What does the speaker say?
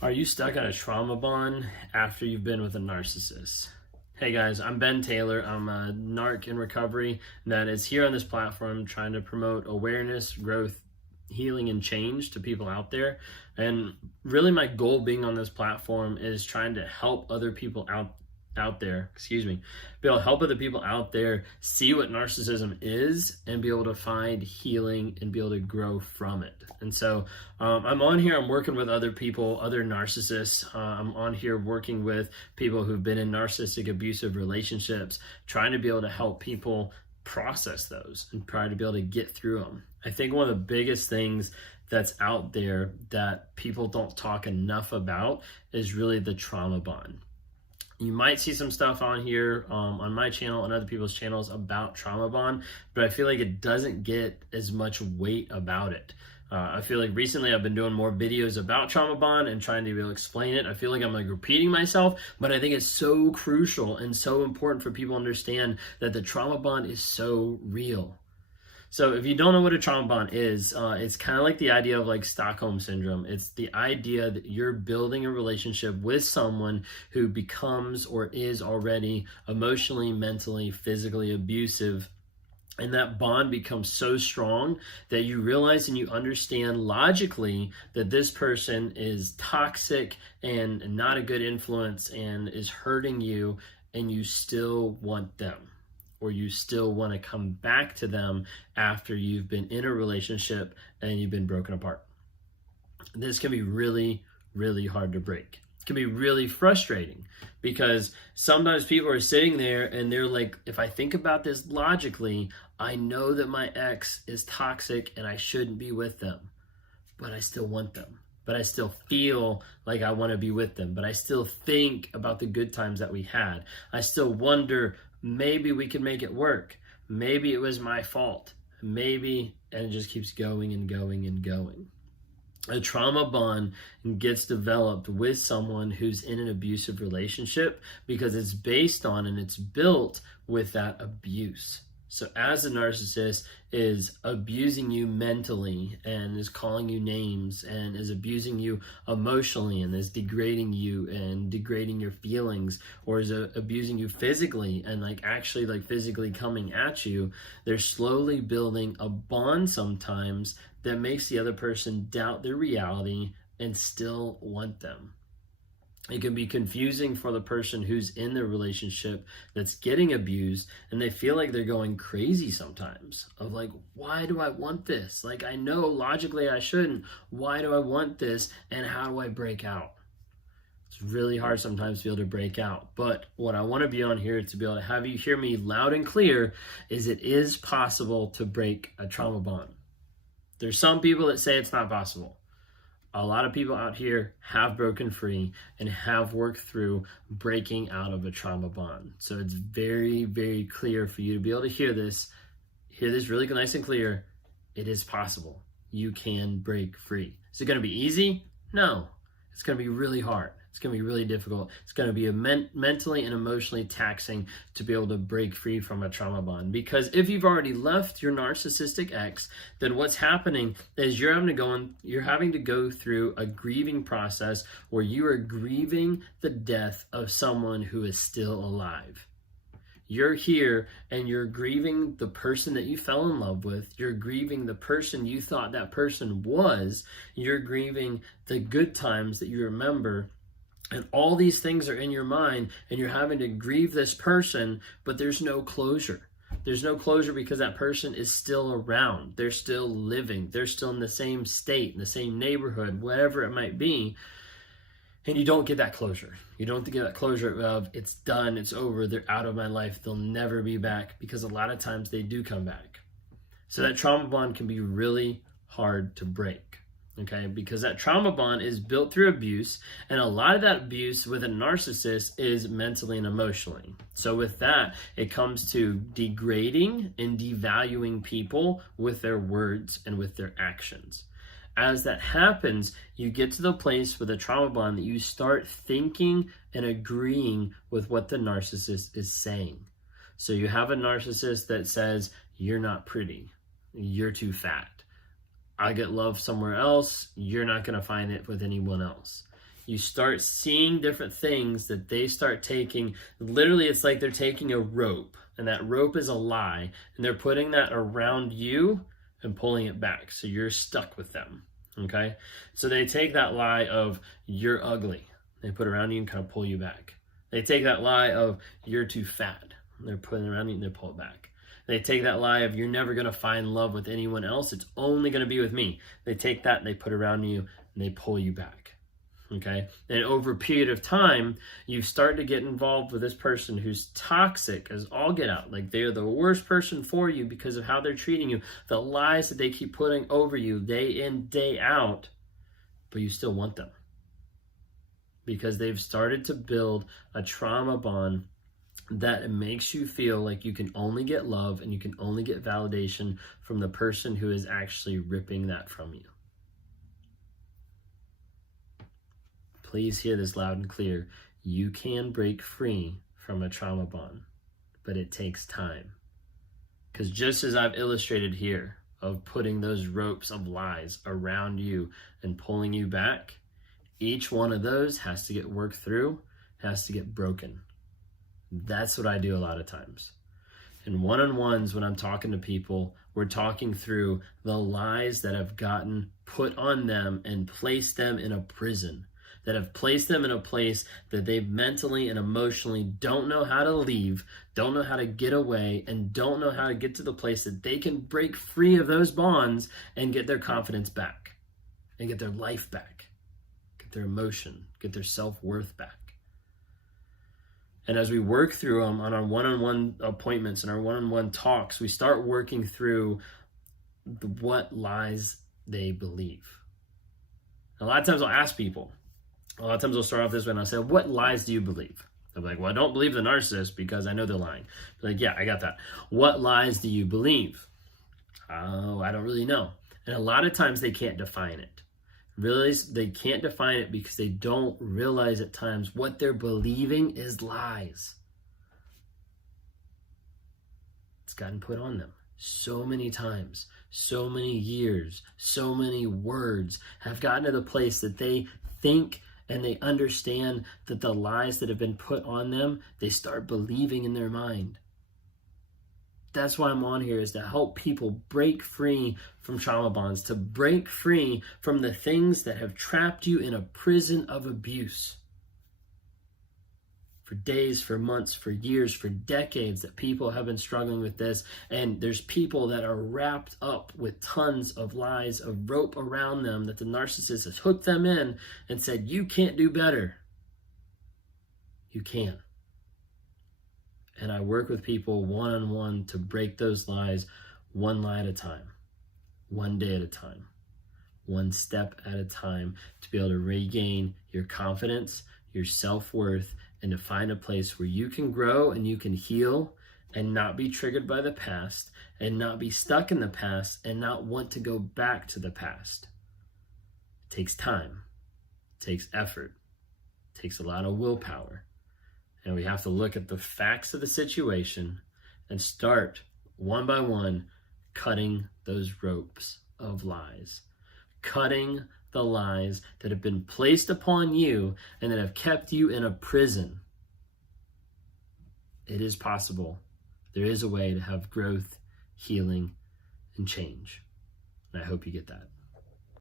Are you stuck on a trauma bond after you've been with a narcissist? Hey guys, I'm Ben Taylor. I'm a narc in recovery that is here on this platform trying to promote awareness, growth, healing, and change to people out there. And really my goal being on this platform is trying to help other people out there, be able to help other people out there see what narcissism is and be able to find healing and be able to grow from it. And so I'm on here, I'm working with other people, other narcissists. I'm on here working with people who've been in narcissistic abusive relationships, trying to be able to help people process those and try to be able to get through them. I think one of the biggest things that's out there that people don't talk enough about is really the trauma bond. You might see some stuff on here on my channel and other people's channels about trauma bond, but I feel like it doesn't get as much weight about it. I feel like recently I've been doing more videos about trauma bond and trying to be able to explain it. I feel like I'm like repeating myself, but I think it's so crucial and so important for people to understand that the trauma bond is so real. So if you don't know what a trauma bond is, it's kind of like the idea of like Stockholm syndrome. It's the idea that you're building a relationship with someone who becomes or is already emotionally, mentally, physically abusive. And that bond becomes so strong that you realize and you understand logically that this person is toxic and not a good influence and is hurting you, and you still want them, or you still want to come back to them after you've been in a relationship and you've been broken apart. This can be really, really hard to break. It can be really frustrating because sometimes people are sitting there and they're like, if I think about this logically, I know that my ex is toxic and I shouldn't be with them, but I still want them. But I still feel like I want to be with them. But I still think about the good times that we had. I still wonder, maybe we could make it work. Maybe it was my fault. Maybe, and it just keeps going and going and going. A trauma bond gets developed with someone who's in an abusive relationship because it's based on and it's built with that abuse. So as a narcissist is abusing you mentally and is calling you names and is abusing you emotionally and is degrading you and degrading your feelings, or is abusing you physically and actually physically coming at you, they're slowly building a bond sometimes that makes the other person doubt their reality and still want them. It can be confusing for the person who's in the relationship that's getting abused, and they feel like they're going crazy sometimes of like, why do I want this? Like, I know logically I shouldn't. Why do I want this? And how do I break out? It's really hard sometimes to be able to break out. But what I want to be on here to be able to have you hear me loud and clear is it is possible to break a trauma bond. There's some people that say it's not possible. A lot of people out here have broken free and have worked through breaking out of a trauma bond. So it's very, very clear for you to be able to hear this really nice and clear. It is possible. You can break free. Is it going to be easy? No. It's going to be really hard. It's going to be really difficult. It's going to be mentally and emotionally taxing to be able to break free from a trauma bond. Because if you've already left your narcissistic ex, then what's happening is you're having to go through a grieving process where you are grieving the death of someone who is still alive. You're here and you're grieving the person that you fell in love with. You're grieving the person you thought that person was. You're grieving the good times that you remember. And all these things are in your mind and you're having to grieve this person, but there's no closure. There's no closure because that person is still around. They're still living. They're still in the same state, in the same neighborhood, whatever it might be. And you don't get that closure. You don't get that closure of it's done, it's over, they're out of my life, they'll never be back, because a lot of times they do come back. So that trauma bond can be really hard to break, okay? Because that trauma bond is built through abuse, and a lot of that abuse with a narcissist is mentally and emotionally. So with that, it comes to degrading and devaluing people with their words and with their actions. As that happens, you get to the place with a trauma bond that you start thinking and agreeing with what the narcissist is saying. So you have a narcissist that says, you're not pretty, you're too fat, I get love somewhere else, you're not going to find it with anyone else. you start seeing different things that they start taking. Literally, it's like they're taking a rope, and that rope is a lie, and they're putting that around you and pulling it back. So you're stuck with them, okay? So they take that lie of you're ugly. They put it around you and kind of pull you back. They take that lie of you're too fat. They're putting it around you and they pull it back. They take that lie of you're never going to find love with anyone else. It's only going to be with me. They take that and they put it around you and they pull you back. Okay? And over a period of time, you start to get involved with this person who's toxic as all get out. Like they're the worst person for you because of how they're treating you. The lies that they keep putting over you day in, day out, but you still want them. Because they've started to build a trauma bond that makes you feel like you can only get love and you can only get validation from the person who is actually ripping that from you. Please hear this loud and clear. You can break free from a trauma bond, but it takes time. Because just as I've illustrated here of putting those ropes of lies around you and pulling you back, each one of those has to get worked through, has to get broken. That's what I do a lot of times. In one-on-ones, when I'm talking to people, we're talking through the lies that have gotten put on them and placed them in a prison, that have placed them in a place that they mentally and emotionally don't know how to leave, don't know how to get away, and don't know how to get to the place that they can break free of those bonds and get their confidence back and get their life back, get their emotion, get their self-worth back. And as we work through them on our one-on-one appointments and our one-on-one talks, we start working through what lies they believe. A lot of times I'll ask people, a lot of times I'll start off this way and I'll say, what lies do you believe? They'll be like, well, I don't believe the narcissist because I know they're lying. They're like, yeah, I got that. What lies do you believe? Oh, I don't really know. And a lot of times they can't define it. Really, they can't define it because they don't realize at times what they're believing is lies. It's gotten put on them so many times, so many years, so many words have gotten to the place that they think and they understand that the lies that have been put on them, they start believing in their mind. That's why I'm on here, is to help people break free from trauma bonds, to break free from the things that have trapped you in a prison of abuse. For days, for months, for years, for decades that people have been struggling with this, and there's people that are wrapped up with tons of lies, of rope around them that the narcissist has hooked them in and said, you can't do better. You can. And I work with people one-on-one to break those lies one lie at a time, one day at a time, one step at a time, to be able to regain your confidence, your self-worth, and to find a place where you can grow and you can heal and not be triggered by the past and not be stuck in the past and not want to go back to the past. It takes time, it takes effort, it takes a lot of willpower. And we have to look at the facts of the situation and start one by one cutting those ropes of lies, cutting the lies that have been placed upon you and that have kept you in a prison. It is possible. There is a way to have growth, healing, and change. And I hope you get that.